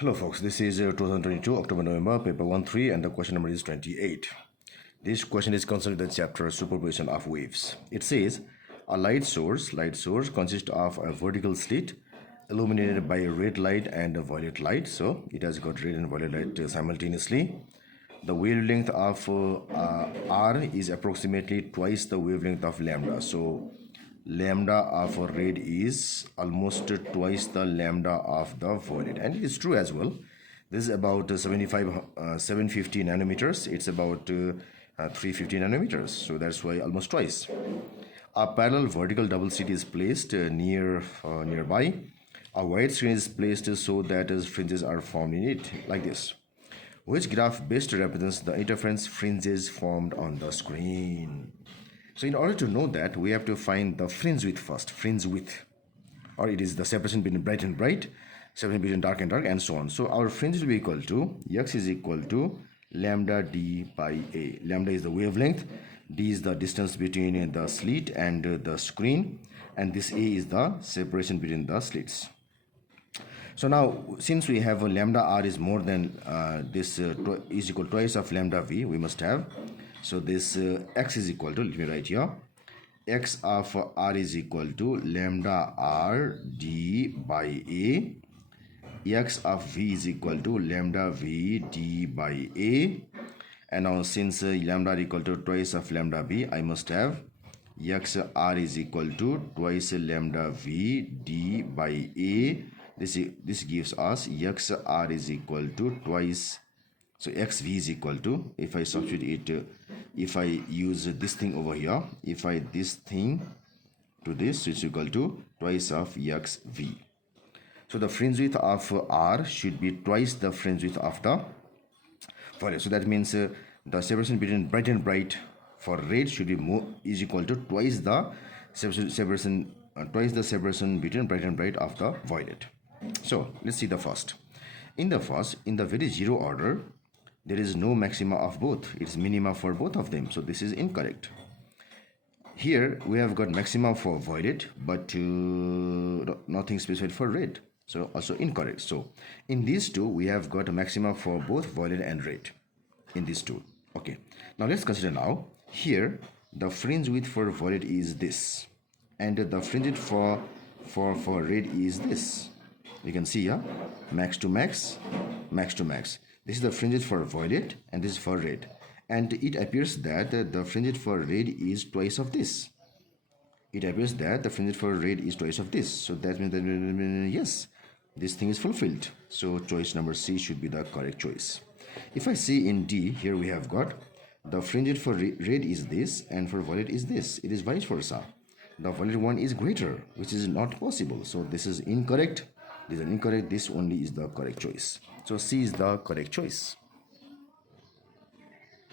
Hello folks, this is 2022 October-November paper 1-3 and the question number is 28. This question is concerned with the chapter superposition of waves. It says a light source consists of a vertical slit illuminated by a red light and a violet light. So it has got red and violet light simultaneously. The wavelength of R is approximately twice the wavelength of lambda. So lambda of red is almost twice the lambda of the violet, and it is true as well. This is about 750 nanometers. It's about 350 nanometers, so that's why almost twice. A parallel vertical double slit is placed nearby. A white screen is placed so that fringes are formed in it, like this. Which graph best represents the interference fringes formed on the screen? So in order to know that, we have to find the fringe width first, fringe width, or it is the separation between bright and bright, separation between dark and dark, and so on. So our fringe will be equal to, x is equal to lambda d by a. Lambda is the wavelength, d is the distance between the slit and the screen, and this a is the separation between the slits. So now, since we have a lambda r is more than is equal to twice of lambda v, we must have. So this x is equal to, let me write here, x of r is equal to lambda r d by a, x of v is equal to lambda v d by a, and now since lambda are equal to twice of lambda v, I must have x r is equal to twice lambda v d by a. This gives us x r is equal to twice. So xv is equal to, if I substitute it, if I use this thing over here, if I this thing to this, so it's equal to twice of xv. So the fringe width of r should be twice the fringe width of the violet. So that means the separation between bright and bright for red should be is equal to twice the separation between bright and bright of the violet. So let's see the first. In the very zero order, there is no maxima of both. It's minima for both of them. So this is incorrect. Here we have got maxima for violet, but nothing specified for red. So also incorrect. So in these two, we have got a maxima for both violet and red. In these two. Okay. Now let's consider now. Here the fringe width for violet is this, and the fringe width for red is this. You can see here, max to max, max to max. This is the fringe width for violet and this is for red. And it appears that the fringe width for red is twice of this. It appears that the fringe width for red is twice of this. So that means yes, this thing is fulfilled. So choice number C should be the correct choice. If I see in D, here we have got the fringe width for red is this and for violet is this. It is vice versa. The violet one is greater, which is not possible. So this is incorrect. This is incorrect. This only is the correct choice. So C is the correct choice.